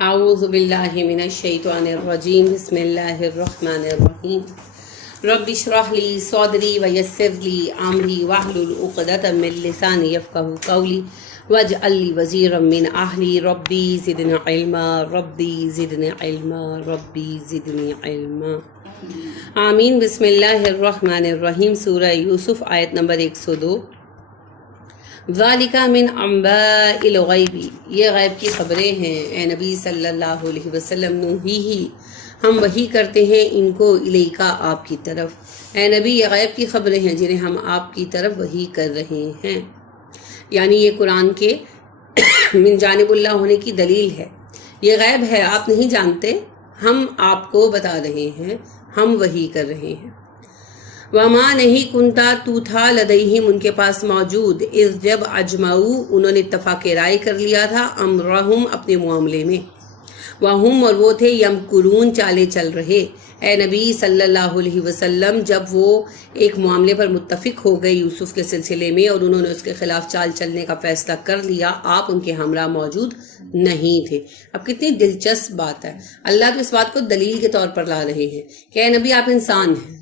اعوذ باللہ من الشیطان الرجیم بسم اللہ الرحمن الرحیم رب اشرح لی صدری ویسر لی امری واحلل عقدۃ من لسانی یفقهوا قولی واجعل لی وزیرا من اہلی ربی زدنی علما ربی زدنی علما ربی زدنی علما آمین۔ بسم اللہ الرحمن الرحیم۔ سورہ یوسف آیت نمبر 102۔ ذالک من انباء الغیب، یہ غیب کی خبریں ہیں اے نبی صلی اللہ علیہ وسلم، نوحیہ، ہم وحی کرتے ہیں ان کو الیکا، آپ کی طرف۔ اے نبی، یہ غیب کی خبریں ہیں جنہیں ہم آپ کی طرف وحی کر رہے ہیں، یعنی یہ قرآن کے من جانب اللہ ہونے کی دلیل ہے۔ یہ غیب ہے، آپ نہیں جانتے، ہم آپ کو بتا رہے ہیں، ہم وحی کر رہے ہیں۔ وما نہیں کنتا، تو تھا لدیہم، ان کے پاس موجود، اذ جب اجمعو، انہوں نے اتفاق رائے کر لیا تھا، امرہم، اپنے معاملے میں، وہم، اور وہ تھے، یمکرون، چالے چل رہے۔ اے نبی صلی اللہ علیہ وسلم، جب وہ ایک معاملے پر متفق ہو گئے یوسف کے سلسلے میں اور انہوں نے اس کے خلاف چال چلنے کا فیصلہ کر لیا، آپ ان کے ہمراہ موجود نہیں تھے۔ اب کتنی دلچسپ بات ہے، اللہ تو اس بات کو دلیل کے طور پر لا رہے ہیں کہ اے نبی، آپ انسان ہیں،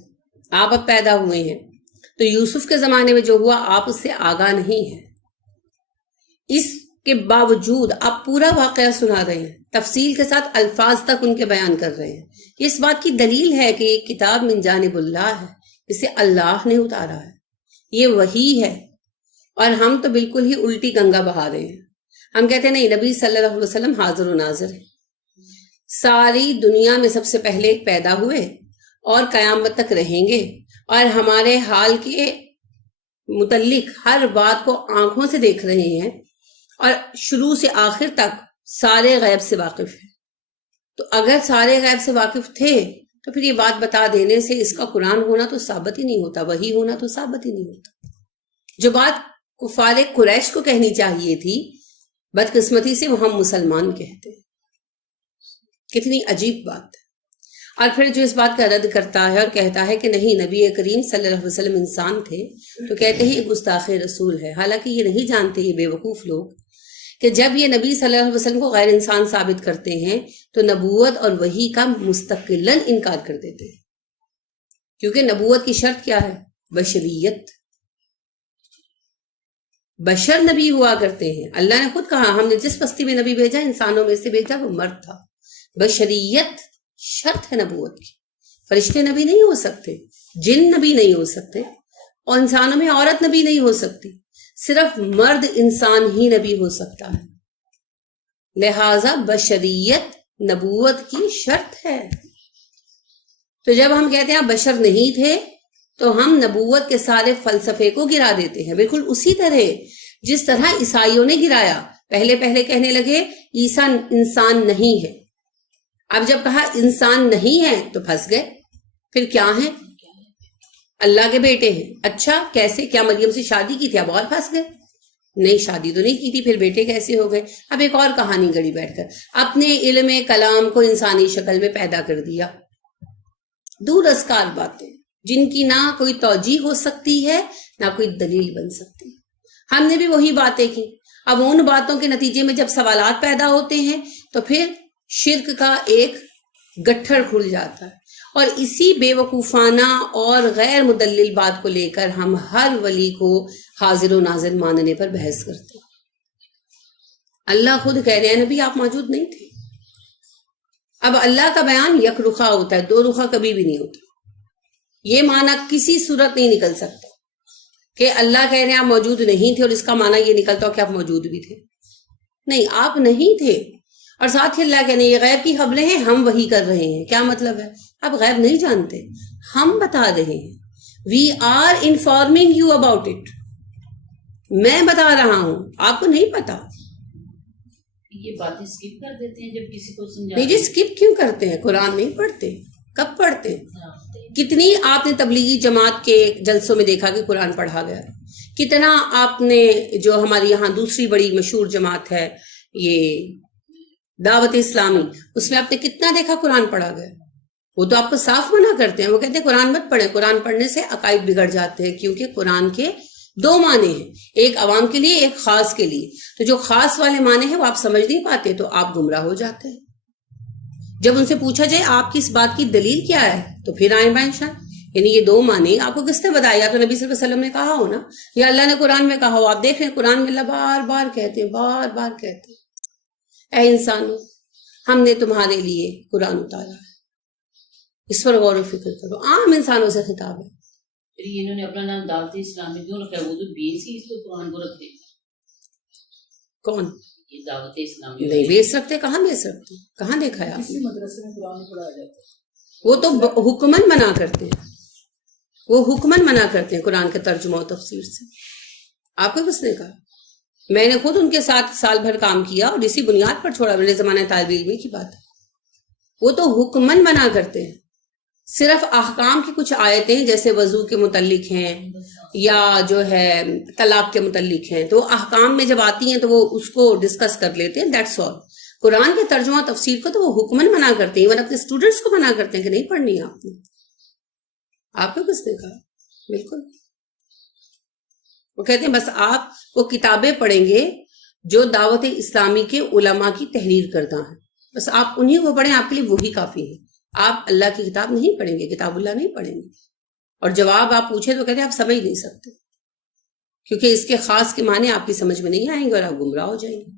آپ اب پیدا ہوئے ہیں، تو یوسف کے زمانے میں جو ہوا آپ اس سے آگاہ نہیں ہیں۔ اس کے باوجود آپ پورا واقعہ سنا رہے ہیں، تفصیل کے ساتھ الفاظ تک ان کے بیان کر رہے ہیں۔ یہ اس بات کی دلیل ہے کہ یہ کتاب من جانب اللہ ہے، اسے اللہ نے اتارا ہے، یہ وحی ہے، اور ہم تو بالکل ہی الٹی گنگا بہا رہے ہیں۔ ہم کہتے ہیں نہیں، نبی صلی اللہ علیہ وسلم حاضر و ناظر ہے، ساری دنیا میں سب سے پہلے ایک پیدا ہوئے اور قیامت تک رہیں گے، اور ہمارے حال کے متعلق ہر بات کو آنکھوں سے دیکھ رہے ہیں، اور شروع سے آخر تک سارے غیب سے واقف ہیں۔ تو اگر سارے غیب سے واقف تھے تو پھر یہ بات بتا دینے سے اس کا قرآن ہونا تو ثابت ہی نہیں ہوتا، وحی ہونا تو ثابت ہی نہیں ہوتا۔ جو بات کفار قریش کو کہنی چاہیے تھی، بدقسمتی سے وہ ہم مسلمان کہتے ہیں۔ کتنی عجیب بات ہے۔ اور پھر جو اس بات کا رد کرتا ہے اور کہتا ہے کہ نہیں، نبی کریم صلی اللہ علیہ وسلم انسان تھے، تو کہتے ہیں یہ گستاخ رسول ہے۔ حالانکہ یہ نہیں جانتے یہ بے وقوف لوگ کہ جب یہ نبی صلی اللہ علیہ وسلم کو غیر انسان ثابت کرتے ہیں تو نبوت اور وحی کا مستقلاً انکار کر دیتے ہیں، کیونکہ نبوت کی شرط کیا ہے؟ بشریت۔ بشر نبی ہوا کرتے ہیں۔ اللہ نے خود کہا ہم نے جس بستی میں نبی بھیجا، انسانوں میں سے بھیجا، وہ مرد تھا۔ بشریت شرط ہے نبوت کی۔ فرشتے نبی نہیں ہو سکتے، جن نبی نہیں ہو سکتے، اور انسانوں میں عورت نبی نہیں ہو سکتی، صرف مرد انسان ہی نبی ہو سکتا ہے۔ لہذا بشریت نبوت کی شرط ہے۔ تو جب ہم کہتے ہیں بشر نہیں تھے تو ہم نبوت کے سارے فلسفے کو گرا دیتے ہیں، بالکل اسی طرح جس طرح عیسائیوں نے گرایا۔ پہلے کہنے لگے عیسیٰ انسان نہیں ہے، اب جب کہا انسان نہیں ہے تو پھنس گئے۔ پھر کیا ہیں؟ اللہ کے بیٹے ہیں۔ اچھا کیسے؟ کیا مریم سے شادی کی تھی؟ اب اور پھنس گئے، نہیں شادی تو نہیں کی تھی، پھر بیٹے کیسے ہو گئے؟ اب ایک اور کہانی گڑی بیٹھ کر اپنے علم کلام کو انسانی شکل میں پیدا کر دیا۔ دور ازکار باتیں جن کی نہ کوئی توجیہ ہو سکتی ہے نہ کوئی دلیل بن سکتی۔ ہم نے بھی وہی باتیں کی۔ اب ان باتوں کے نتیجے میں جب سوالات پیدا ہوتے ہیں تو پھر شرک کا ایک گٹھڑ کھل جاتا ہے، اور اسی بے وقوفانہ اور غیر مدلل بات کو لے کر ہم ہر ولی کو حاضر و ناظر ماننے پر بحث کرتے ہیں۔ اللہ خود کہہ رہے ہیں نبی آپ موجود نہیں تھے۔ اب اللہ کا بیان یک رخا ہوتا ہے، دو رخا کبھی بھی نہیں ہوتا۔ یہ معنی کسی صورت نہیں نکل سکتا کہ اللہ کہہ رہے ہیں آپ موجود نہیں تھے اور اس کا معنی یہ نکلتا ہو کہ آپ موجود بھی تھے۔ نہیں، آپ نہیں تھے۔ اور ساتھ ہی اللہ کہنے یہ غیب کی خبریں ہیں، ہم وہی کر رہے ہیں۔ کیا مطلب ہے؟ آپ غیب نہیں جانتے، ہم بتا رہے ہیں۔ We are informing you about it, میں بتا رہا ہوں، آپ کو نہیں پتا۔ یہ باتیں سکپ کر دیتے ہیں جب کسی کو سمجھا۔ نہیں جی، سکپ کیوں کرتے ہیں؟ قرآن نہیں پڑھتے؟ کب پڑھتے؟ کتنی آپ نے تبلیغی جماعت کے جلسوں میں دیکھا کہ قرآن پڑھا گیا؟ کتنا آپ نے جو ہماری یہاں دوسری بڑی مشہور جماعت ہے یہ دعوت اسلامی، اس میں آپ نے کتنا دیکھا قرآن پڑھا گیا؟ وہ تو آپ کو صاف منع کرتے ہیں، وہ کہتے ہیں قرآن مت پڑھیں، قرآن پڑھنے سے عقائد بگڑ جاتے ہیں، کیونکہ قرآن کے دو معنی ہیں، ایک عوام کے لیے، ایک خاص کے لیے۔ تو جو خاص والے معنی ہیں وہ آپ سمجھ نہیں پاتے تو آپ گمراہ ہو جاتے ہیں۔ جب ان سے پوچھا جائے آپ کی اس بات کی دلیل کیا ہے تو پھر آئیں بائیں شاید. یعنی یہ دو معنی آپ کو کس نے بتایا؟ یا تو نبی صلی اللہ علیہ وسلم نے کہا ہو نا, یا اللہ نے قرآن میں کہا ہو. آپ دیکھ رہے ہیں قرآن میں اللہ بار بار کہتے ہیں, بار بار کہتے ہیں اے انسانوں ہم نے تمہارے لیے قرآن اتارا ہے, اس پر غور و فکر کرو. عام انسانوں سے خطاب ہے. پھر انہوں نے اپنا نام دعوت اسلامی کیوں رکھا ہے؟ وہ تو بیس ہی اس کو قرآن کو رکھتے ہیں. کون؟ یہ دعوت اسلامی نہیں بیچ سکتے. کہاں بیچ سکتے؟ کہاں دیکھا ہے آپ نے؟ مدرسے میں قرآن پڑھایا جاتا ہے. وہ تو حکمن منع کرتے ہیں, وہ حکمن منع کرتے ہیں قرآن کے ترجمہ و تفسیر سے. آپ کو کس نے کہا؟ میں نے خود ان کے ساتھ سال بھر کام کیا اور اسی بنیاد پر چھوڑا. میرے زمانہ طالب علمی کی بات ہے. وہ تو حکمن منع کرتے ہیں. صرف احکام کی کچھ آیتیں جیسے وضو کے متعلق ہیں یا جو ہے طلاق کے متعلق ہیں, تو احکام میں جب آتی ہیں تو وہ اس کو ڈسکس کر لیتے ہیں, دیٹس آل. قرآن کے ترجمہ و تفسیر کو تو وہ حکمن منع کرتے ہیں, ایون اپنے اسٹوڈنٹس کو منع کرتے ہیں کہ نہیں پڑھنی ہے آپ نے. آپ کو کس نے کہا؟ بالکل. وہ کہتے ہیں بس آپ وہ کتابیں پڑھیں گے جو دعوت اسلامی کے علماء کی تحریر کردہ ہیں, بس آپ انہی کو پڑھیں, آپ کے لیے وہی کافی ہے. آپ اللہ کی کتاب نہیں پڑھیں گے, کتاب اللہ نہیں پڑھیں گے. اور جواب آپ پوچھیں تو کہتے ہیں آپ سمجھ نہیں سکتے, کیونکہ اس کے خاص کے معنی آپ کی سمجھ میں نہیں آئیں گے اور آپ گمراہ ہو جائیں گے.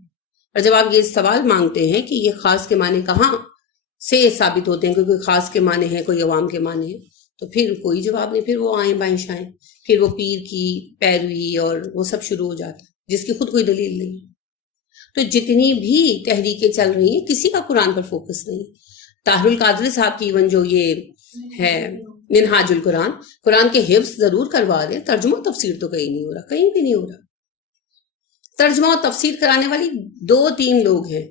اور جب آپ یہ سوال مانگتے ہیں کہ یہ خاص کے معنی کہاں سے ثابت ہوتے ہیں, کہ کوئی خاص کے معنی ہیں, کوئی عوام کے معنی ہیں, تو پھر کوئی جواب نہیں. پھر وہ آئیں بائیں شائیں, پھر وہ پیر کی پیروی اور وہ سب شروع ہو جاتا ہے جس کی خود کوئی دلیل نہیں. تو جتنی بھی تحریکیں چل رہی ہیں کسی کا قرآن پر فوکس نہیں. طاہر القادری صاحب کی ایون جو یہ ہے منہاج القرآن, قرآن کے حفظ ضرور کروا دیں, ترجمہ و تفسیر تو کہیں نہیں ہو رہا, کہیں بھی نہیں ہو رہا. ترجمہ و تفسیر کرانے والی 2-3 لوگ ہیں.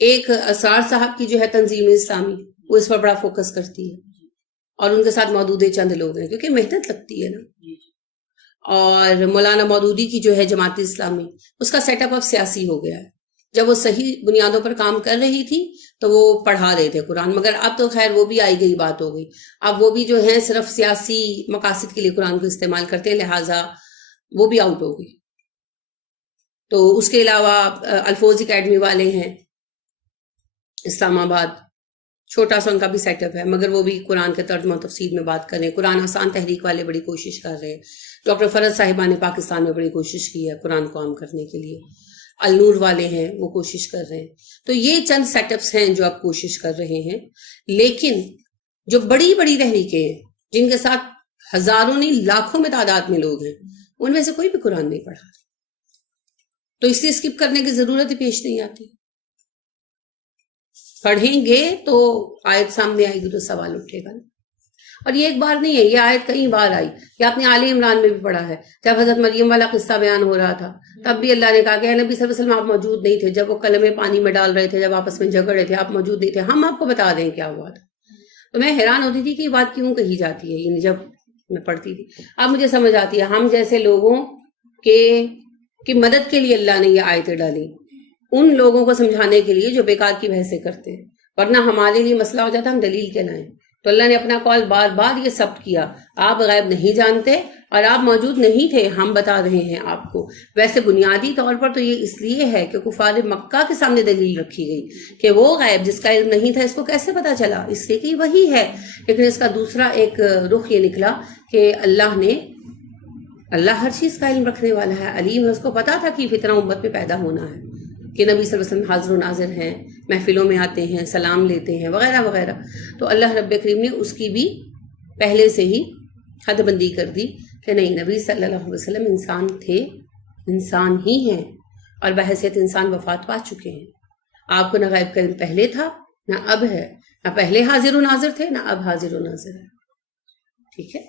ایک اسرار صاحب کی جو ہے تنظیم اسلامی, وہ اس پر بڑا فوکس کرتی ہے, اور ان کے ساتھ مودود چند لوگ ہیں کیونکہ محنت لگتی ہے نا. اور مولانا مودودی کی جو ہے جماعت اسلامی, اس کا سیٹ اپ اب سیاسی ہو گیا ہے. جب وہ صحیح بنیادوں پر کام کر رہی تھی تو وہ پڑھا رہے تھے قرآن, مگر اب تو خیر وہ بھی آئی گئی بات ہو گئی. اب وہ بھی جو ہیں صرف سیاسی مقاصد کے لیے قرآن کو استعمال کرتے ہیں, لہٰذا وہ بھی آؤٹ ہو گئی. تو اس کے علاوہ الفوظ اکیڈمی والے ہیں اسلام آباد, چھوٹا سا ان کا بھی سیٹ اپ ہے, مگر وہ بھی قرآن کے ترجمہ و تفسیر میں بات کر رہے ہیں. قرآن آسان تحریک والے بڑی کوشش کر رہے ہیں. ڈاکٹر فرد صاحبہ نے پاکستان میں بڑی کوشش کی ہے قرآن کو عام کرنے کے لیے. النور والے ہیں وہ کوشش کر رہے ہیں. تو یہ چند سیٹ اپس ہیں جو آپ کوشش کر رہے ہیں. لیکن جو بڑی بڑی تحریکیں ہیں جن کے ساتھ ہزاروں نہیں لاکھوں میں تعداد میں لوگ ہیں, ان میں سے کوئی بھی قرآن نہیں پڑھا. تو اس لیے اسکپ کرنے کی ضرورت ہی پیش نہیں آتی. پڑھیں گے تو آیت سامنے آئے گی تو سوال اٹھے گا. اور یہ ایک بار نہیں ہے, یہ آیت کئی بار آئی. یہ آپ نے آل عمران میں بھی پڑھا ہے, جب حضرت مریم والا قصہ بیان ہو رہا تھا تب بھی اللہ نے کہا کہ اے نبی صلی اللہ علیہ وسلم آپ موجود نہیں تھے جب وہ کلمے پانی میں ڈال رہے تھے, جب آپس میں جھگڑ رہے تھے, آپ موجود نہیں تھے, ہم آپ کو بتا دیں کیا ہوا تھا. تو میں حیران ہوتی تھی کہ یہ بات کیوں کہی جاتی ہے. یعنی جب میں پڑھتی تھی اب مجھے سمجھ آتی ہے, ہم جیسے لوگوں کی مدد کے لیے اللہ نے یہ آیتیں ڈالی, ان لوگوں کو سمجھانے کے لیے جو بیکار کی بحثیں کرتے ہیں, ورنہ ہمارے لیے مسئلہ ہو جاتا ہم دلیل کے لائیں. تو اللہ نے اپنا قول بار بار یہ ثبت کیا, آپ غیب نہیں جانتے اور آپ موجود نہیں تھے, ہم بتا رہے ہیں آپ کو. ویسے بنیادی طور پر تو یہ اس لیے ہے کہ کفار مکہ کے سامنے دلیل رکھی گئی کہ وہ غیب جس کا علم نہیں تھا اس کو کیسے پتا چلا, اس لیے کہ وہی ہے. لیکن اس کا دوسرا ایک رخ یہ نکلا کہ اللہ ہر چیز کا علم رکھنے والا ہے, علیم ہے. اس کو پتا تھا کہ فتنہ امت میں پیدا ہونا ہے, کہ نبی صلی اللہ علیہ وسلم حاضر و ناظر ہیں, محفلوں میں آتے ہیں, سلام لیتے ہیں وغیرہ وغیرہ. تو اللہ رب کریم نے اس کی بھی پہلے سے ہی حد بندی کر دی کہ نہیں, نبی صلی اللہ علیہ وسلم انسان تھے, انسان ہی ہیں, اور بحیثیت انسان وفات پا چکے ہیں. آپ کو نہ غیب کا علم پہلے تھا نہ اب ہے, نہ پہلے حاضر و ناظر تھے نہ اب حاضر و ناظر ہے. ٹھیک ہے.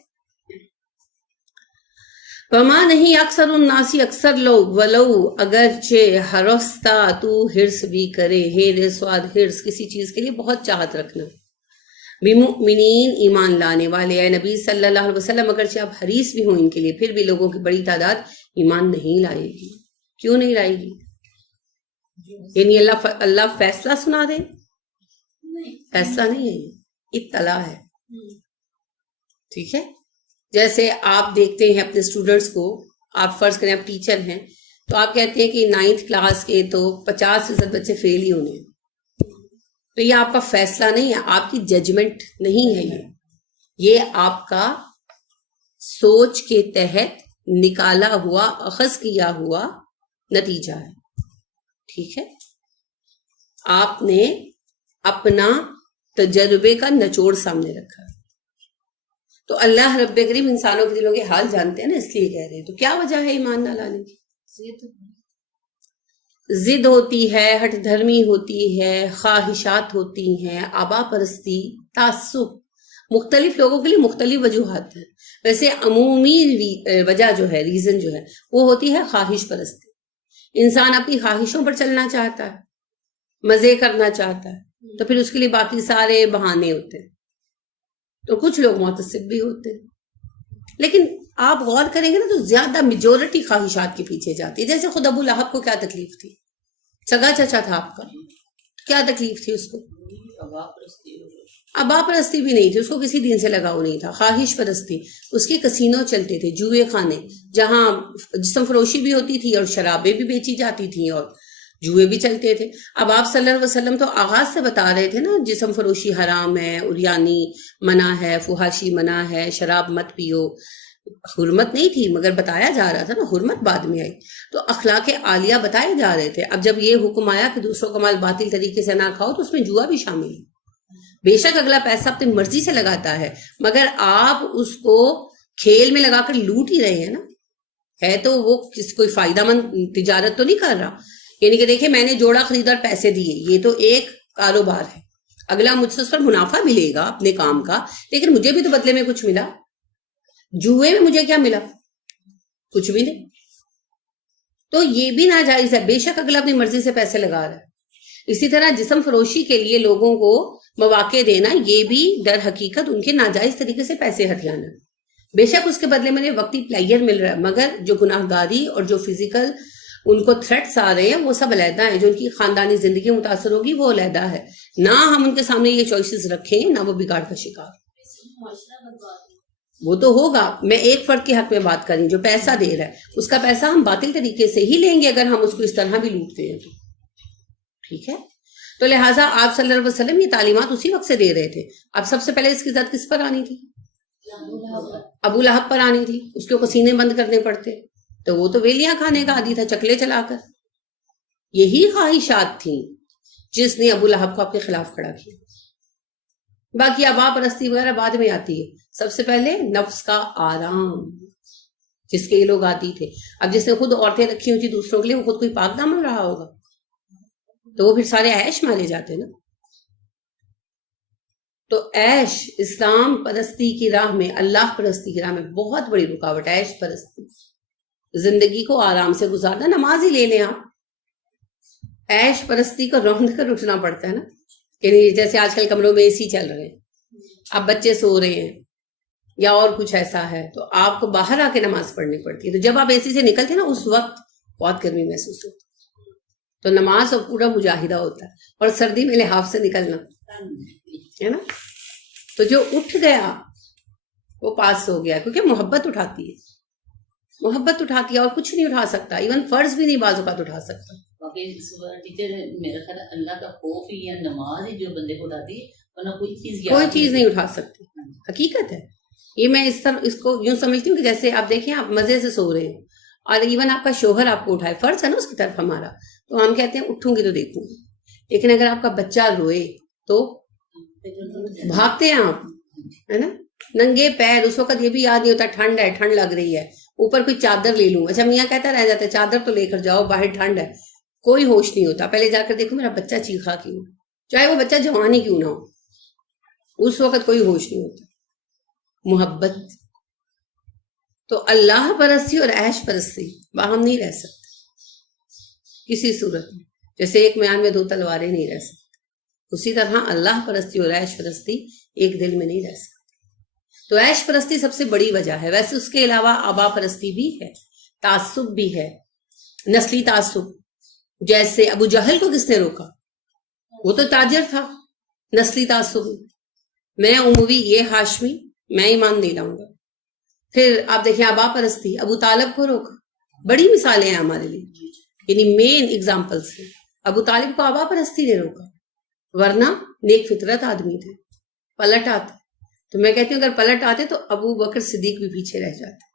وما نہیں اکثر الناسی, اکثر لوگ, ولو اگرچہ ہرستا تو ہرس بھی کرے, ہیر سواد ہرس کسی چیز کے لیے بہت چاہت رکھنا, بمؤمنین ایمان لانے والے, اے نبی صلی اللہ علیہ وسلم اگرچہ آپ حریص بھی ہوں ان کے لیے, پھر بھی لوگوں کی بڑی تعداد ایمان نہیں لائے گی. کیوں نہیں لائے گی؟ یعنی اللہ فیصلہ سنا دے؟ فیصلہ نہیں ہے, یہ اطلاع ہے. ٹھیک ہے. جیسے آپ دیکھتے ہیں اپنے اسٹوڈنٹس کو, آپ فرض کریں آپ ٹیچر ہیں تو آپ کہتے ہیں کہ 9th کلاس کے تو 50% بچے فیل ہی ہونے ہیں. تو یہ آپ کا فیصلہ نہیں ہے، آپ کی ججمنٹ نہیں ہے، یہ آپ کا سوچ کے تحت نکالا ہوا، اخذ کیا ہوا نتیجہ ہے، ٹھیک ہے؟ آپ نے اپنا تجربے کا نچوڑ سامنے رکھا. تو اللہ رب کریم انسانوں کے دلوں کے حال جانتے ہیں نا، اس لیے کہہ رہے ہیں. تو کیا وجہ ہے ایمان نہ لانے کی؟ ضد ہوتی ہے، ہٹ دھرمی ہوتی ہے، خواہشات ہوتی ہیں، آبا پرستی، تعصب. مختلف لوگوں کے لیے مختلف وجوہات ہیں. ویسے عمومی وجہ جو ہے، ریزن جو ہے، وہ ہوتی ہے خواہش پرستی. انسان اپنی خواہشوں پر چلنا چاہتا ہے، مزے کرنا چاہتا ہے، تو پھر اس کے لیے باقی سارے بہانے ہوتے ہیں. تو کچھ لوگ معتصب بھی ہوتے ہیں، لیکن آپ غور کریں گے نا تو زیادہ میجورٹی خواہشات کے پیچھے جاتی ہے. جیسے خود ابو لہب کو کیا تکلیف تھی؟ سگا چچا تھا آپ کا، کیا تکلیف تھی اس کو؟ ابا پرستی بھی نہیں تھی، اس کو کسی دین سے لگاؤ نہیں تھا، خواہش پرستی. اس کے کسینوں چلتے تھے، جوئے خانے، جہاں جسم فروشی بھی ہوتی تھی اور شرابیں بھی بیچی جاتی تھیں اور جوئے بھی چلتے تھے. اب آپ صلی اللہ علیہ وسلم تو آغاز سے بتا رہے تھے نا، جسم فروشی حرام ہے، اریانی منع ہے، فحاشی منع ہے، شراب مت پیو. حرمت نہیں تھی مگر بتایا جا رہا تھا نا، حرمت بعد میں آئی. تو اخلاق عالیہ بتائے جا رہے تھے. اب جب یہ حکم آیا کہ دوسروں کا مال باطل طریقے سے نہ کھاؤ، تو اس میں جوا بھی شامل ہے. بے شک اگلا پیسہ اپنی مرضی سے لگاتا ہے، مگر آپ اس کو کھیل میں لگا کر لوٹ ہی رہے ہیں نا. ہے تو وہ کوئی فائدہ مند تجارت تو نہیں کر رہا. یعنی کہ دیکھیں، میں نے جوڑا خریدا اور پیسے دیے، یہ تو ایک کاروبار ہے. اگلا مجھ سے اس پر منافع ملے گا اپنے کام کا، لیکن مجھے بھی تو بدلے میں کچھ ملا. جوئے میں مجھے کیا ملا؟ کچھ بھی نہیں. تو یہ بھی ناجائز ہے، بے شک اگلا اپنی مرضی سے پیسے لگا رہا ہے. اسی طرح جسم فروشی کے لیے لوگوں کو مواقع دینا، یہ بھی در حقیقت ان کے ناجائز طریقے سے پیسے ہتھیانا. بے شک اس کے بدلے میں وقتی پلائر مل رہا ہے، مگر جو گناہ گاری اور جو فزیکل ان کو تھریٹس آ رہے ہیں وہ سب علیحدہ ہیں. جو ان کی خاندانی زندگی متاثر ہوگی وہ علیحدہ ہے. نہ ہم ان کے سامنے یہ چوائسز رکھیں، نہ وہ بگاڑ کا شکار. وہ تو ہوگا. میں ایک فرد کے حق میں بات کر رہی ہوں جو پیسہ دے رہا ہے، اس کا پیسہ ہم باطل طریقے سے ہی لیں گے اگر ہم اس کو اس طرح بھی لوٹتے ہیں تو ٹھیک ہے. تو لہٰذا آپ صلی اللہ علیہ وسلم یہ تعلیمات اسی وقت سے دے رہے تھے. اب سب سے پہلے اس کی ذات کس پر آنی تھی؟ ابو لہب پر آنی تھی. اس کے سینے بند کرنے پڑتے، تو وہ تو ویلیاں کھانے کا عادی تھا، چکلے چلا کر. یہی خواہشات تھیں جس نے ابو لہب کو اپنے خلاف کھڑا کیا. باقی آبا پرستی وغیرہ بعد میں آتی ہے. سب سے پہلے نفس کا آرام، جس کے یہ لوگ آتی تھے. اب جس نے خود عورتیں رکھی ہوئی تھی دوسروں کے لیے، وہ خود کوئی پاک دامن رہا ہوگا، تو وہ پھر سارے عیش مارے جاتے نا. تو عیش اسلام پرستی کی راہ میں، اللہ پرستی کی راہ میں بہت بڑی رکاوٹ ہے. عیش پرستی، زندگی کو آرام سے گزارنا. نماز ہی لے لیں آپ، عیش پرستی کو روند کر اٹھنا پڑتا ہے نا. یعنی جیسے آج کل کمروں میں اے سی چل رہے ہیں، اب بچے سو رہے ہیں یا اور کچھ ایسا ہے، تو آپ کو باہر آ کے نماز پڑھنی پڑتی ہے. تو جب آپ اے سی سے نکلتے ہیں نا، اس وقت بہت گرمی محسوس ہوتی ہے. تو نماز اور پورا مجاہدہ ہوتا ہے. اور سردی میں لحاف سے نکلنا ہے نا. تو جو اٹھ گیا وہ پاس ہو گیا، کیونکہ محبت اٹھاتی ہے. محبت اٹھاتی ہے اور کچھ نہیں اٹھا سکتا. ایون فرض بھی نہیں بعض اوقات اٹھا سکتا. ٹیچر میرا خیال ہے اللہ کا خوف ہی یا نماز ہی جو بندے کو اٹھاتی ہے، ورنہ کوئی چیز نہیں اٹھا سکتی. حقیقت ہے یہ. میں اس کو یوں سمجھتی ہوں کہ جیسے آپ دیکھیں، آپ مزے سے سو رہے ہیں اور ایون آپ کا شوہر آپ کو اٹھائے، فرض ہے نا اس کی طرف ہمارا، تو ہم کہتے ہیں اٹھوں گی تو دیکھوں گی. لیکن اگر آپ کا بچہ روئے تو بھاگتے ہیں آپ، ہے نا، ننگے پیر. اس وقت یہ بھی یاد نہیں ہوتا ٹھنڈ ہے، ٹھنڈ لگ رہی ہے، اوپر کوئی چادر لے لوں. اچھا میاں کہتا رہ جاتا ہے چادر تو لے کر جاؤ، باہر ٹھنڈ ہے. کوئی ہوش نہیں ہوتا. پہلے جا کر دیکھو میرا بچہ چیخا کیوں، چاہے وہ بچہ جوان ہی کیوں نہ ہو. اس وقت کوئی ہوش نہیں ہوتا. محبت. تو اللہ پرستی اور عیش پرستی باہم نہیں رہ سکتے کسی صورت میں. جیسے ایک میان میں دو تلواریں نہیں رہ سکتی، اسی طرح اللہ پرستی اور عیش پرستی ایک دل میں نہیں رہ سکتی. تو عیش پرستی سب سے بڑی وجہ ہے. ویسے اس کے علاوہ آبا پرستی بھی ہے، تعصب بھی ہے، نسلی تعصب. جیسے ابو جہل کو کس نے روکا؟ وہ تو تاجر تھا. نسلی تعصب، میں اموی یہ ہاشمی، میں ایمان نہیں لاؤں گا. پھر آپ دیکھیں آبا پرستی، ابو طالب کو روکا. بڑی مثالیں ہیں ہمارے لیے، یعنی مین ایگزامپلس ہیں. ابو طالب کو آبا پرستی نے روکا. ورنہ نیک فطرت آدمی تھے، پلٹ آتے. تو میں کہتی ہوں اگر پلٹ آتے تو ابو بکر صدیق بھی پیچھے رہ جاتے.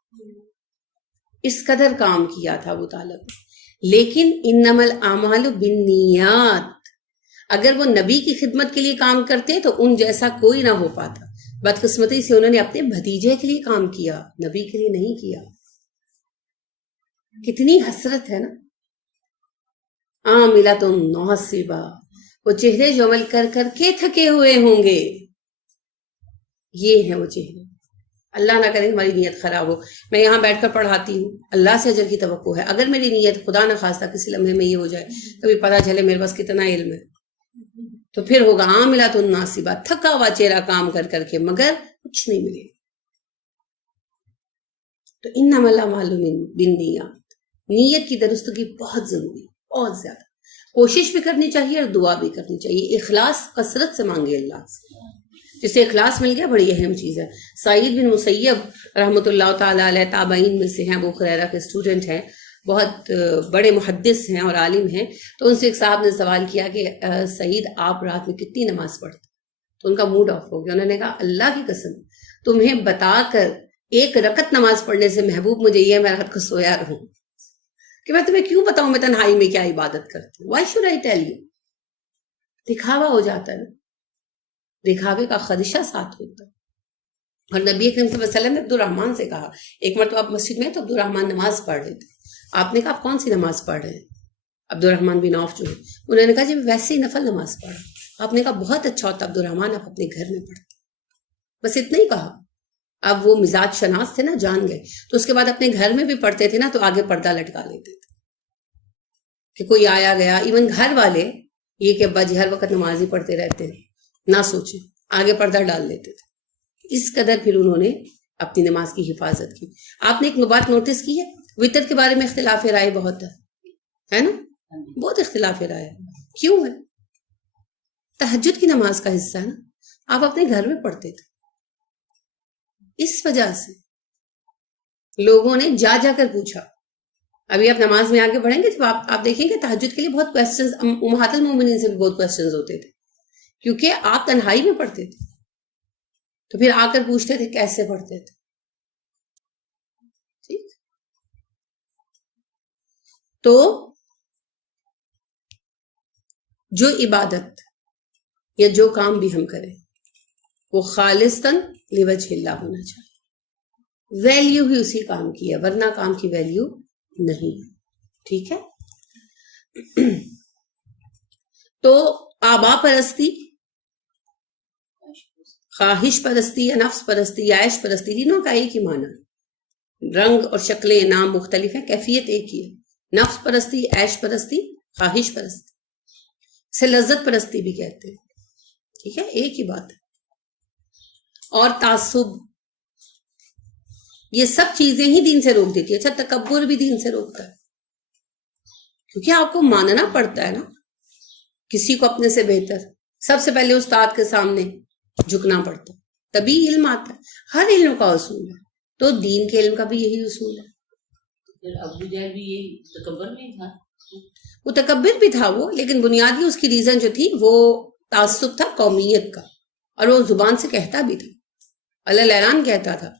اس قدر کام کیا تھا ابو طالب نے. لیکن انما الاعمال بالنیات، اگر وہ نبی کی خدمت کے لیے کام کرتے تو ان جیسا کوئی نہ ہو پاتا. بدقسمتی سے انہوں نے اپنے بھتیجے کے لیے کام کیا، نبی کے لیے نہیں کیا. کتنی حسرت ہے نا. عاملۃ ناصبہ، وہ چہرے جو عمل کر کر کے تھکے ہوئے ہوں گے. یہ ہیں وہ چہرے. اللہ نہ کرے ہماری نیت خراب ہو. میں یہاں بیٹھ کر پڑھاتی ہوں، اللہ سے اجر کی توقع ہے. اگر میری نیت خدا نہ خواستہ کسی لمحے میں یہ ہو جائے کبھی پتہ چلے میرے پاس کتنا علم ہے، تو پھر ہوگا عاملۃ ناصبہ، تھکا ہوا چہرہ کام کر کر کے، مگر کچھ نہیں ملے. تو انما الاعمال بالنیات، نیت کی درستگی بہت ضروری، بہت زیادہ. کوشش بھی کرنی چاہیے اور دعا بھی کرنی چاہیے. اخلاص کثرت سے مانگے اللہ سے. جسے اخلاص مل گیا بڑی اہم چیز ہے. سعید بن مسیب رحمۃ اللہ تعالیٰ علیہ تابعین میں سے ہیں، ابو ہریرہ کے اسٹوڈنٹ ہیں، بہت بڑے محدث ہیں اور عالم ہیں. تو ان سے ایک صاحب نے سوال کیا کہ سعید آپ رات میں کتنی نماز پڑھتے؟ تو ان کا موڈ آف ہو گیا. انہوں نے کہا اللہ کی قسم تمہیں بتا کر ایک رکعت نماز پڑھنے سے محبوب مجھے یہ ہے میں رات کو سویا رہوں، کہ میں تمہیں کیوں بتاؤں میں تنہائی میں کیا عبادت کرتی ہوں. Why should I tell you? دکھاوا ہو جاتا ہے نا، دکھاوے کا خدشہ ساتھ ہوتا ہے. اور نبی اکرم صلی اللہ علیہ وسلم نے عبد الرحمن سے کہا، ایک مرتبہ آپ مسجد میں تو عبد الرحمن نماز پڑھ رہے تھے. آپ نے کہا آپ کون سی نماز پڑھ رہے ہیں؟ عبد الرحمن بن عوف جو ہے، انہوں نے کہا جی میں ویسے ہی نفل نماز پڑھا. آپ نے کہا بہت اچھا ہوتا عبد الرحمن آپ اپنے گھر میں پڑھتے. بس اتنا ہی کہا. اب وہ مزاج شناس تھے نا، جان گئے. تو اس کے بعد اپنے گھر میں بھی پڑھتے تھے نا تو آگے پردہ لٹکا لیتے تھے کہ کوئی آیا گیا. ایون گھر والے یہ کہ ابا جی ہر وقت نماز ہی پڑھتے رہتے ہیں نہ سوچیں، آگے پردہ ڈال لیتے تھے. اس قدر پھر انہوں نے اپنی نماز کی حفاظت کی. آپ نے ایک بات نوٹس کی ہے، وطر کے بارے میں اختلاف رائے بہت ہے نا، بہت اختلاف رائے ہے. کیوں ہے؟ تہجد کی نماز کا حصہ ہے نا، آپ اپنے گھر میں پڑھتے تھے. اس وجہ سے لوگوں نے جا جا کر پوچھا. ابھی آپ نماز میں آگے بڑھیں گے تو آپ دیکھیں گے تہجد کے لیے بہت کوسچنز، امہات المومنین سے بھی بہت کوسچنز ہوتے تھے، کیونکہ آپ تنہائی میں پڑھتے تھے. تو پھر آ کر پوچھتے تھے کیسے پڑھتے تھے. ٹھیک. تو جو عبادت یا جو کام بھی ہم کریں وہ خالصتاً لوجہ اللہ ہونا چاہیے. ویلیو ہی اسی کام کی ہے، ورنہ کام کی ویلیو نہیں. ٹھیک ہے. تو آبا پرستی، خواہش پرستی یا نفس پرستی یا عیش پرستی، تینوں کا ایک ہی معنی. رنگ اور شکلیں نام مختلف ہیں، کیفیت ایک ہی ہے. نفس پرستی، عیش پرستی، خواہش پرستی، سے لذت پرستی بھی کہتے ہیں. ٹھیک ہے، ایک ہی بات ہے. اور تعصب، یہ سب چیزیں ہی دین سے روک دیتی ہے. اچھا تکبر بھی دین سے روکتا ہے، کیونکہ آپ کو ماننا پڑتا ہے نا کسی کو اپنے سے بہتر. سب سے پہلے استاد کے سامنے جھکنا پڑتا ہے، تبھی علم آتا ہے. ہر علم کا اصول ہے، تو دین کے علم کا بھی یہی اصول ہے. پھر ابو جہل بھی یہی تکبر میں تھا. وہ تکبر بھی تھا وہ، لیکن بنیادی اس کی ریزن جو تھی وہ تعصب تھا قومیت کا، اور وہ زبان سے کہتا بھی تھا، اللہ اعلان کہتا تھا.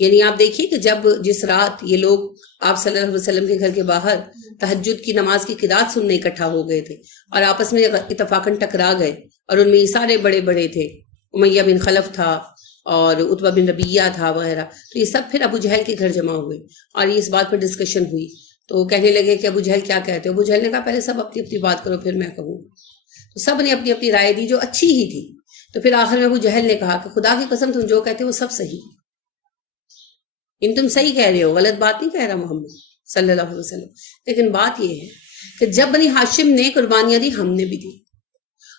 یعنی آپ دیکھیے کہ جب جس رات یہ لوگ آپ صلی اللہ علیہ وسلم کے گھر کے باہر تہجد کی نماز کی قرات سننے اکٹھا ہو گئے تھے اور آپس میں اتفاقاً ٹکرا گئے، اور ان میں یہ سارے بڑے بڑے تھے، امیہ بن خلف تھا اور عتبہ بن ربیعہ تھا وغیرہ. تو یہ سب پھر ابو جہل کے گھر جمع ہوئے اور یہ اس بات پر ڈسکشن ہوئی. تو کہنے لگے کہ ابو جہل کیا کہتے ہیں. ابو جہل نے کہا پہلے سب اپنی اپنی بات کرو پھر میں کہوں. تو سب نے اپنی اپنی رائے دی جو اچھی ہی تھی. تو پھر آخر میں ابو جہل نے کہا کہ خدا کی قسم تم جو کہتے ہو وہ سب صحیح، ان تم صحیح کہہ رہے ہو، غلط بات نہیں کہہ رہا محمد صلی اللہ علیہ وسلم. لیکن بات یہ ہے کہ جب بنی ہاشم نے قربانیاں دی ہم نے بھی دی،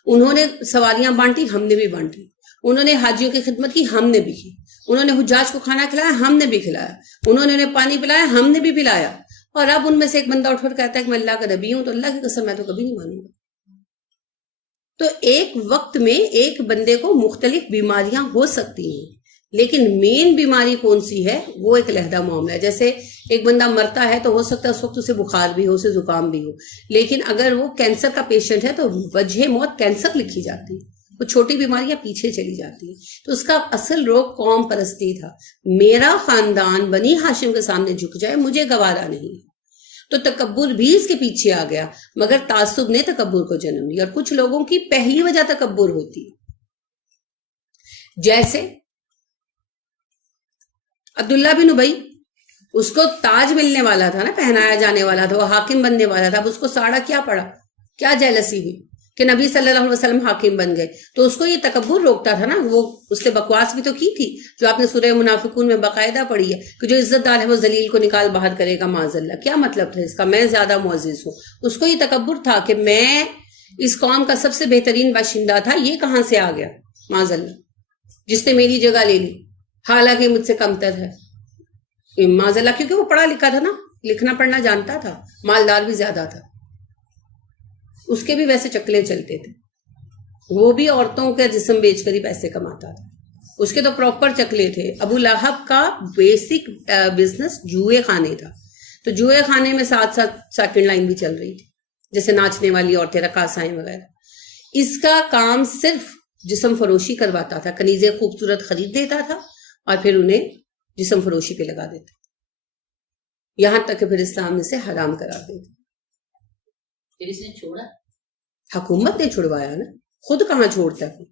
انہوں نے سواریاں بانٹی ہم نے بھی بانٹی، انہوں نے حاجیوں کی خدمت کی ہم نے بھی کی، انہوں نے حجاج کو کھانا کھلایا ہم نے بھی کھلایا، انہوں نے انہیں پانی پلایا ہم نے بھی پلایا. اور اب ان میں سے ایک بندہ اٹھ کر کہتا ہے کہ میں اللہ کا نبی ہوں، تو اللہ کی قسم میں تو کبھی نہیں مانوں گا. تو ایک وقت میں ایک بندے کو مختلف بیماریاں ہو سکتی ہیں، لیکن مین بیماری کون سی ہے وہ ایک علیحدہ معاملہ ہے. جیسے ایک بندہ مرتا ہے تو ہو سکتا ہے اس وقت اسے بخار بھی ہو، اسے زکام بھی ہو، لیکن اگر وہ کینسر کا پیشنٹ ہے تو وجہ موت کینسر لکھی جاتی ہے، وہ چھوٹی بیماریاں پیچھے چلی جاتی ہیں. تو اس کا اصل روگ قوم پرستی تھا. میرا خاندان بنی ہاشم کے سامنے جھک جائے مجھے گوارا نہیں. تو تکبر بھی اس کے پیچھے آ گیا، مگر تعصب نے تکبر کو جنم دیا. اور کچھ لوگوں کی پہلی وجہ تکبر ہوتی ہے. جیسے عبداللہ بن ابی، اس کو تاج ملنے والا تھا نا، پہنایا جانے والا تھا، وہ حاکم بننے والا تھا. اب اس کو ساڑا کیا پڑا، کیا جیلسی ہوئی کہ نبی صلی اللہ علیہ وسلم حاکم بن گئے. تو اس کو یہ تکبر روکتا تھا نا. وہ اس نے بکواس بھی تو کی تھی جو آپ نے سورہ منافقون میں باقاعدہ پڑھی ہے کہ جو عزت دار ہے وہ ذلیل کو نکال باہر کرے گا معاذ اللہ. کیا مطلب تھا اس کا، میں زیادہ معزز ہوں. اس کو یہ تکبر تھا کہ میں اس قوم کا سب سے بہترین باشندہ تھا، یہ کہاں سے آ گیا معاذ اللہ جس نے میری جگہ لے لی، حالانکہ مجھ سے کمتر ہے معاذ اللہ. کیونکہ وہ پڑھا لکھا تھا نا، لکھنا پڑھنا جانتا تھا، مالدار بھی زیادہ تھا. اس کے بھی ویسے چکلے چلتے تھے، وہ بھی عورتوں کا جسم بیچ کر ہی پیسے کماتا تھا. اس کے تو پراپر چکلے تھے. ابو لہب کا بیسک بزنس جوئے خانے تھا. تو جوئے خانے میں ساتھ ساتھ سیکنڈ لائن بھی چل رہی تھی، جیسے ناچنے والی عورتیں، رقاصائیں وغیرہ. اس کا کام صرف جسم فروشی کرواتا تھا. کنیزیں خوبصورت خرید دیتا تھا اور پھر انہیں جسم فروشی پہ لگا دیتا، یہاں تک کہ پھر اسلام نے اسے حرام کرا دیتا. پھر اس نے چھوڑا، حکومت نے چھڑوایا نا، خود کہاں چھوڑتا ہے.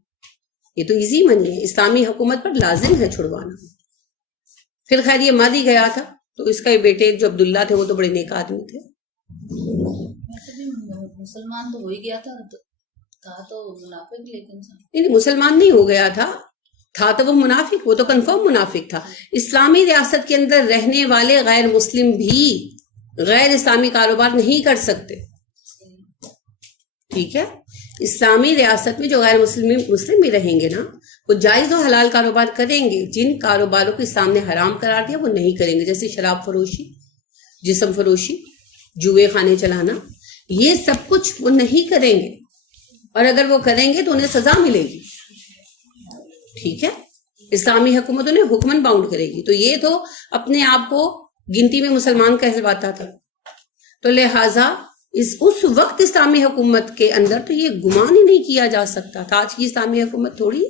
یہ تو ایزی منی ہے، اسلامی حکومت پر لازم ہے چھڑوانا. پھر خیر یہ مر ہی گیا تھا. تو اس کا بیٹے جو عبداللہ تھے وہ تو بڑے نیک آدمی تھے. مسلمان تو ہو ہی گیا تھا تو منافق، لیکن نہیں مسلمان نہیں ہو گیا تھا تو وہ منافق، وہ تو کنفرم منافق تھا. اسلامی ریاست کے اندر رہنے والے غیر مسلم بھی غیر اسلامی کاروبار نہیں کر سکتے. ٹھیک ہے، اسلامی ریاست میں جو غیر مسلم بھی رہیں گے نا، وہ جائز و حلال کاروبار کریں گے. جن کاروباروں کو اسلام نے حرام قرار دیا وہ نہیں کریں گے، جیسے شراب فروشی، جسم فروشی، جوئے خانے چلانا، یہ سب کچھ وہ نہیں کریں گے. اور اگر وہ کریں گے تو انہیں سزا ملے گی. ٹھیک ہے، اسلامی حکومت انہیں حکمن باؤنڈ کرے گی. تو یہ تو اپنے آپ کو گنتی میں مسلمان کہلواتا تھا. تو لہٰذا اس وقت اسلامی حکومت کے اندر تو یہ گمان ہی نہیں کیا جا سکتا تھا. آج کی اسلامی حکومت تھوڑی.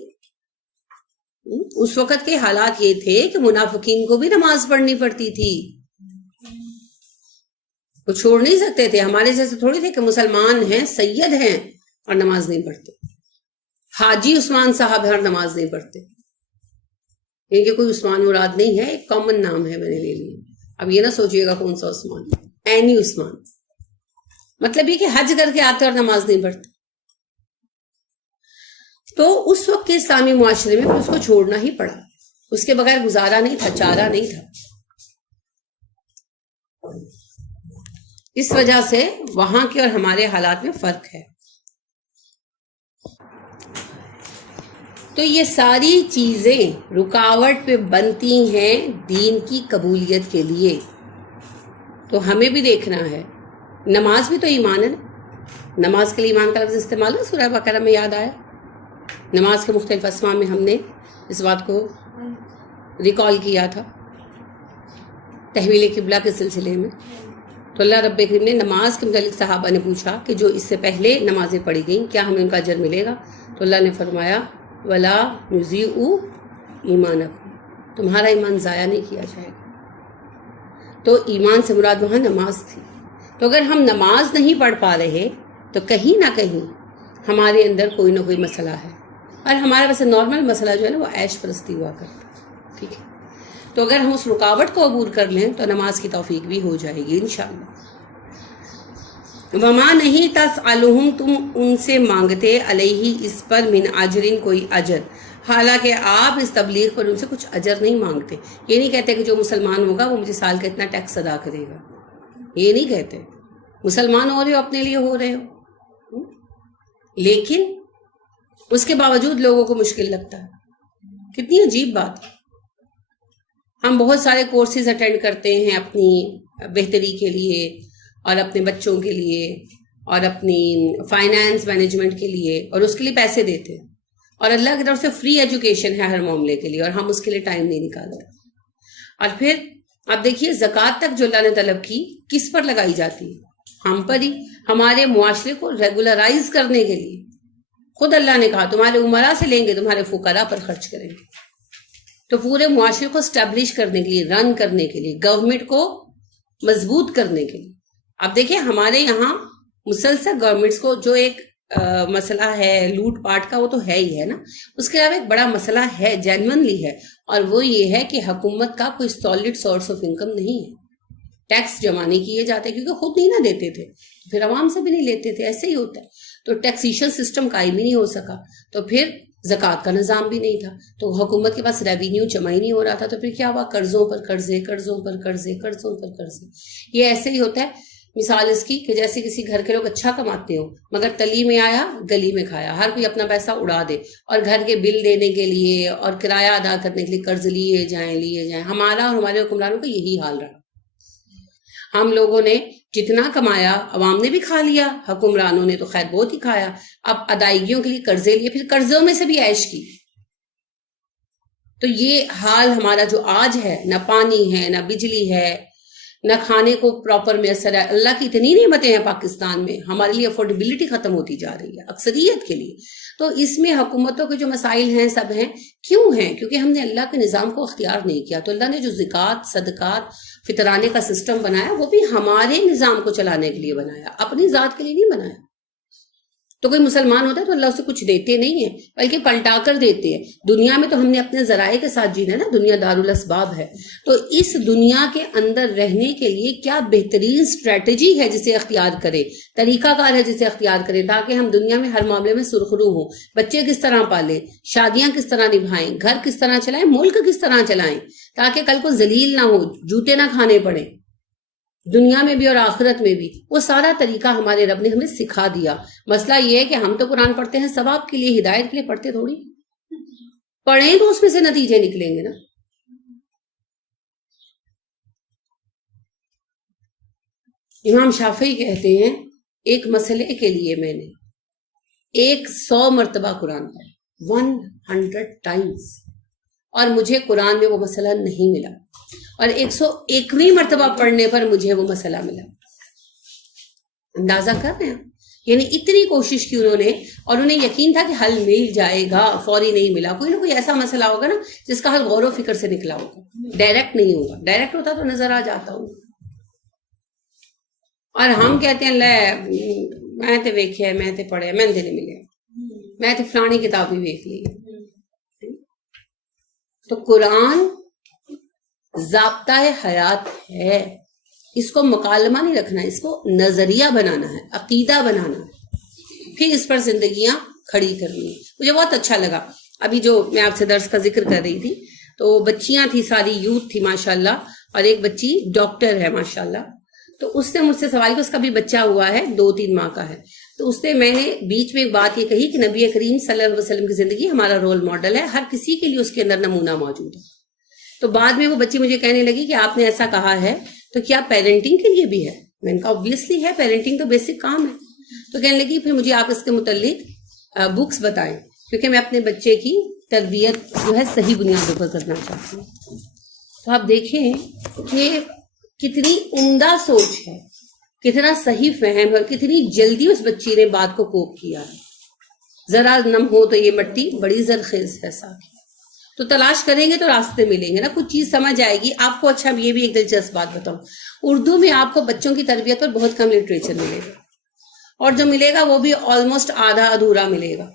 اس وقت کے حالات یہ تھے کہ منافقین کو بھی نماز پڑھنی پڑتی تھی، وہ چھوڑ نہیں سکتے تھے. ہمارے جیسے تھوڑی تھے کہ مسلمان ہیں، سید ہیں اور نماز نہیں پڑھتے. حاجی عثمان صاحب ہیں اور نماز نہیں پڑھتے. کیونکہ کوئی عثمان مراد نہیں ہے، ایک کامن نام ہے میں نے لے لیا. اب یہ نہ سوچئے گا کون سا عثمان، عینی عثمان. مطلب یہ کہ حج کر کے آتے اور نماز نہیں پڑھتے. تو اس وقت کے اسلامی معاشرے میں اس کو چھوڑنا ہی پڑا. اس کے بغیر گزارا نہیں تھا، چارہ نہیں تھا. اس وجہ سے وہاں کے اور ہمارے حالات میں فرق ہے. تو یہ ساری چیزیں رکاوٹ پہ بنتی ہیں دین کی قبولیت کے لیے. تو ہمیں بھی دیکھنا ہے. نماز بھی تو ایمان ہے نا. نماز کے لیے ایمان کا لفظ استعمال ہے، سورہ بقرہ میں یاد آیا. نماز کے مختلف اسماء میں ہم نے اس بات کو ریکال کیا تھا تحویل قبلہ کے سلسلے میں. تو اللہ رب کریم نے نماز کے متعلق صحابہ نے پوچھا کہ جو اس سے پہلے نمازیں پڑھی گئیں کیا ہمیں ان کا اجر ملے گا؟ تو اللہ نے فرمایا وَلَا نُضِيعُ ایمانکم، تمہارا ایمان ضائع نہیں کیا جائے گا. تو ایمان سے مراد وہاں نماز تھی. تو اگر ہم نماز نہیں پڑھ پا رہے تو کہیں نہ کہیں ہمارے اندر کوئی نہ کوئی مسئلہ ہے. اور ہمارا ویسے نارمل مسئلہ جو ہے نا وہ عیش پرستی ہوا کرتا ہے. ٹھیک ہے، تو اگر ہم اس رکاوٹ کو عبور کر لیں تو نماز کی توفیق بھی ہو جائے گی انشاءاللہ. وما نہیں تسألہم، تم ان سے مانگتے علیہ اس پر من اجرن کوئی اجر، حالانکہ آپ اس تبلیغ پر ان سے کچھ اجر نہیں مانگتے. یہ نہیں کہتے کہ جو مسلمان ہوگا وہ مجھے سال کا اتنا ٹیکس ادا کرے گا، یہ نہیں کہتے. مسلمان ہو رہے ہو، اپنے لیے ہو رہے ہو، لیکن اس کے باوجود لوگوں کو مشکل لگتا ہے. کتنی عجیب بات ہے. ہم بہت سارے کورسز اٹینڈ کرتے ہیں اپنی بہتری کے لیے اور اپنے بچوں کے لیے اور اپنی فائنانس مینجمنٹ کے لیے، اور اس کے لیے پیسے دیتے ہیں. اور اللہ کی طرف سے فری ایجوکیشن ہے ہر معاملے کے لیے، اور ہم اس کے لیے ٹائم نہیں نکالتے. اور پھر اب دیکھیے زکوٰۃ تک جو اللہ نے طلب کی کس پر لگائی جاتی ہے؟ ہم پر ہی، ہمارے معاشرے کو ریگولرائز کرنے کے لیے. خود اللہ نے کہا تمہارے عمرا سے لیں گے، تمہارے فقراء پر خرچ کریں گے. تو پورے معاشرے کو اسٹیبلش کرنے کے لیے، رن کرنے کے لیے، گورنمنٹ کو مضبوط کرنے کے لیے. اب دیکھیں ہمارے یہاں مسلسل گورنمنٹس کو جو ایک مسئلہ ہے لوٹ پاٹ کا، وہ تو ہے ہی ہے نا. اس کے علاوہ ایک بڑا مسئلہ ہے، جینونلی ہے، اور وہ یہ ہے کہ حکومت کا کوئی سالڈ سورس آف انکم نہیں ہے. ٹیکس جمع نہیں کیے جاتے کیونکہ خود نہیں نہ دیتے تھے، پھر عوام سے بھی نہیں لیتے تھے، ایسے ہی ہوتا ہے. تو ٹیکسیشن سسٹم قائم ہی نہیں ہو سکا، تو پھر زکوٰۃ کا نظام بھی نہیں تھا، تو حکومت کے پاس ریونیو جمع ہی نہیں ہو رہا تھا. تو پھر کیا ہوا؟ قرضوں پر قرضے، قرضوں پر قرضے، قرضوں پر قرضے. یہ ایسے ہی ہوتا ہے. مثال اس کی کہ جیسے کسی گھر کے لوگ اچھا کماتے ہو، مگر تلی میں آیا گلی میں کھایا، ہر کوئی اپنا پیسہ اڑا دے، اور گھر کے بل دینے کے لیے اور کرایہ ادا کرنے کے لیے قرض لیے جائیں. ہمارا اور ہمارے حکمرانوں کا یہی حال رہا. ہم لوگوں نے جتنا کمایا عوام نے بھی کھا لیا، حکمرانوں نے تو خیر بہت ہی کھایا. اب ادائیگیوں کے لیے قرضے لیے، پھر قرضوں میں سے بھی عیش کی. تو یہ حال ہمارا جو آج ہے، نہ پانی ہے، نہ بجلی ہے، نہ کھانے کو پراپر میسر ہے. اللہ کی اتنی نعمتیں ہیں پاکستان میں، ہمارے لیے افورڈیبلٹی ختم ہوتی جا رہی ہے اکثریت کے لیے. تو اس میں حکومتوں کے جو مسائل ہیں سب ہیں. کیوں ہیں؟ کیونکہ ہم نے اللہ کے نظام کو اختیار نہیں کیا. تو اللہ نے جو زکوٰۃ، صدقات، فطرانے کا سسٹم بنایا، وہ بھی ہمارے نظام کو چلانے کے لیے بنایا، اپنی ذات کے لیے نہیں بنایا. تو کوئی مسلمان ہوتا ہے تو اللہ اسے کچھ دیتے نہیں ہیں، بلکہ پلٹا کر دیتے ہیں. دنیا میں تو ہم نے اپنے ذرائع کے ساتھ جینا ہے نا، دنیا دارالاسباب ہے. تو اس دنیا کے اندر رہنے کے لیے کیا بہترین اسٹریٹجی ہے جسے اختیار کرے، طریقہ کار ہے جسے اختیار کرے، تاکہ ہم دنیا میں ہر معاملے میں سرخرو ہوں. بچے کس طرح پالیں، شادیاں کس طرح نبھائیں، گھر کس طرح چلائیں، ملک کس طرح چلائیں، تاکہ کل کو ذلیل نہ ہو، جوتے نہ کھانے پڑیں دنیا میں بھی اور آخرت میں بھی. وہ سارا طریقہ ہمارے رب نے ہمیں سکھا دیا. مسئلہ یہ ہے کہ ہم تو قرآن پڑھتے ہیں ثواب کے لیے، ہدایت کے لیے پڑھتے تھوڑی. پڑھیں تو اس میں سے نتیجے نکلیں گے نا. امام شافعی کہتے ہیں ایک مسئلے کے لیے میں نے 100 مرتبہ قرآن پڑھا، 100 times، اور مجھے قرآن میں وہ مسئلہ نہیں ملا، اور 101ویں مرتبہ پڑھنے پر مجھے وہ مسئلہ ملا. اندازہ کر رہے ہیں؟ یعنی اتنی کوشش کی انہوں نے، اور انہیں یقین تھا کہ حل مل جائے گا. فوری نہیں ملا. کوئی نہ کوئی ایسا مسئلہ ہوگا نا جس کا حل غور و فکر سے نکلا ہوگا، ڈائریکٹ نہیں ہوگا. ڈائریکٹ ہوتا تو نظر آ جاتا ہوں. اور ہم کہتے ہیں لے میں تے ویکھیا، میں تے پڑھیا، میں تے نہیں ملیا، میں تے فلانی کتاب ہی ویکھ لی. تو قرآن ضابطۂ حیات ہے، اس کو مکالمہ نہیں رکھنا، اس کو نظریہ بنانا ہے، عقیدہ بنانا ہے، پھر اس پر زندگیاں کھڑی کرنی ہے. مجھے بہت اچھا لگا ابھی جو میں آپ سے درس کا ذکر کر رہی تھی، تو بچیاں تھی، ساری یوتھ تھی ماشاءاللہ، اور ایک بچی ڈاکٹر ہے ماشاءاللہ. تو اس نے مجھ سے سوال کیا، اس کا بھی بچہ ہوا ہے، 2-3 ماہ کا ہے. تو اس نے، میں نے بیچ میں ایک بات یہ کہی کہ نبی کریم صلی اللہ علیہ وسلم کی زندگی ہمارا رول ماڈل ہے، ہر کسی کے لیے اس کے اندر نمونہ موجود ہے. تو بعد میں وہ بچی مجھے کہنے لگی کہ آپ نے ایسا کہا ہے تو کیا پیرنٹنگ کے لیے بھی ہے؟ میں نے کہا obviously ہے، پیرنٹنگ تو بیسک کام ہے. تو کہنے لگی پھر مجھے آپ اس کے متعلق بکس بتائیں، کیونکہ میں اپنے بچے کی تربیت جو ہے صحیح بنیادوں پر کرنا چاہتی ہوں. تو آپ دیکھیں کہ کتنی عمدہ سوچ ہے، کتنا صحیح فہم ہے، اور کتنی جلدی اس بچی نے بات کو کوپ کیا ہے. ذرا نم ہو تو یہ مٹی بڑی زرخیز ہے ساتھ. تو تلاش کریں گے تو راستے ملیں گے نا، کچھ چیز سمجھ آئے گی آپ کو. اچھا یہ بھی ایک دلچسپ بات بتاؤں، اردو میں آپ کو بچوں کی تربیت پر بہت کم لٹریچر ملے گا، اور جو ملے گا وہ بھی آلموسٹ آدھا ادھورا ملے گا.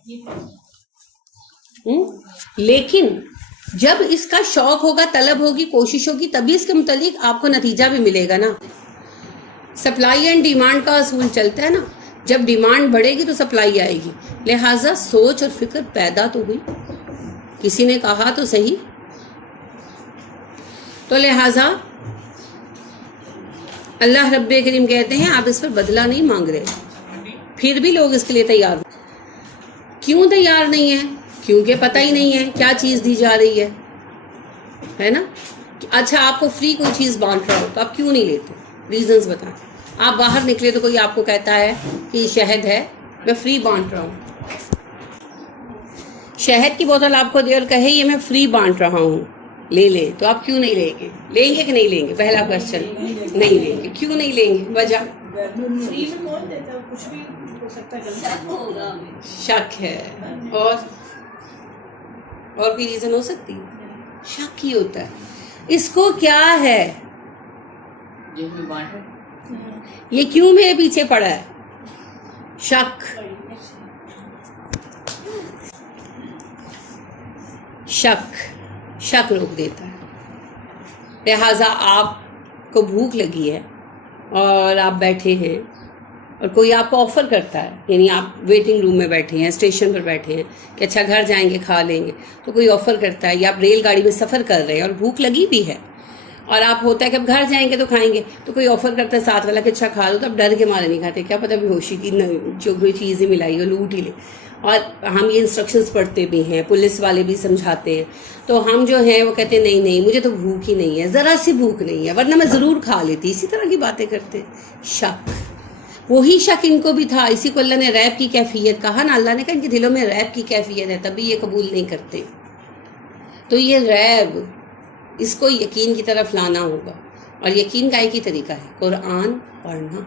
لیکن جب اس کا شوق ہوگا، طلب ہوگی، کوشش ہوگی، تبھی اس کے متعلق آپ کو نتیجہ بھی ملے گا نا. سپلائی اینڈ ڈیمانڈ کا اصول چلتا ہے نا، جب ڈیمانڈ بڑھے گی تو سپلائی آئے گی. لہٰذا سوچ اور فکر پیدا تو ہوئی، کسی نے کہا تو صحیح. تو لہٰذا اللہ رب کریم کہتے ہیں آپ اس پر بدلہ نہیں مانگ رہے، پھر بھی لوگ اس کے لیے تیار. کیوں تیار نہیں ہیں؟ کیونکہ پتہ ہی نہیں ہے کیا چیز دی جا رہی ہے نا. اچھا آپ کو فری کوئی چیز بانٹ رہا ہو تو آپ کیوں نہیں لیتے؟ ریزنز بتائیں. آپ باہر نکلے تو کوئی آپ کو کہتا ہے کہ یہ شہد ہے، میں فری بانٹ رہا ہوں، شہد کی بوتل آپ کو دے اور کہے یہ میں فری بانٹ رہا ہوں، لے لیں تو آپ کیوں نہیں لیں گے؟ لیں گے کہ نہیں لیں گے؟ پہلا کوشچن نہیں لیں گے. کیوں نہیں لیں گے؟ وجہ فری میں کون دیتا ہے؟ کچھ بھی ہو سکتا ہے. شک ہے. اور کوئی ریزن ہو سکتی ہے؟ شک ہی ہوتا ہے. اس کو کیا ہے؟ جو میں بانٹ یہ کیوں میرے پیچھے پڑا ہے؟ شک. شک روک دیتا ہے. لہٰذا آپ کو بھوک لگی ہے اور آپ بیٹھے ہیں اور کوئی آپ کو آفر کرتا ہے، یعنی آپ ویٹنگ روم میں بیٹھے ہیں، اسٹیشن پر بیٹھے ہیں کہ اچھا گھر جائیں گے کھا لیں گے، تو کوئی آفر کرتا ہے، یا آپ ریل گاڑی میں سفر کر رہے ہیں اور بھوک لگی بھی ہے اور آپ ہوتا ہے کہ اب گھر جائیں گے تو کھائیں گے، تو کوئی آفر کرتا ہے ساتھ والا کہ اچھا کھا لو، تو اب ڈر کے مارے نہیں کھاتے، کیا پتہ بھی ہوشی کی جو کوئی چیزیں ملائی ہو لوٹ ہی لے. اور ہم یہ انسٹرکشنز پڑھتے بھی ہیں، پولیس والے بھی سمجھاتے ہیں، تو ہم جو ہیں وہ کہتے ہیں نہیں مجھے تو بھوک ہی نہیں ہے، ذرا سی بھوک نہیں ہے، ورنہ میں ضرور کھا لیتی. اسی طرح کی باتیں کرتے ہیں. شک، وہی شک ان کو بھی تھا، اسی کو اللہ نے ریب کی کیفیت کہا نا. اللہ نے کہا ان کے دلوں میں ریب کی کیفیت ہے، تبھی یہ قبول نہیں کرتے. تو یہ ریب، اس کو یقین کی طرف لانا ہوگا، اور یقین کا ایک ہی طریقہ ہے، قرآن پڑھنا.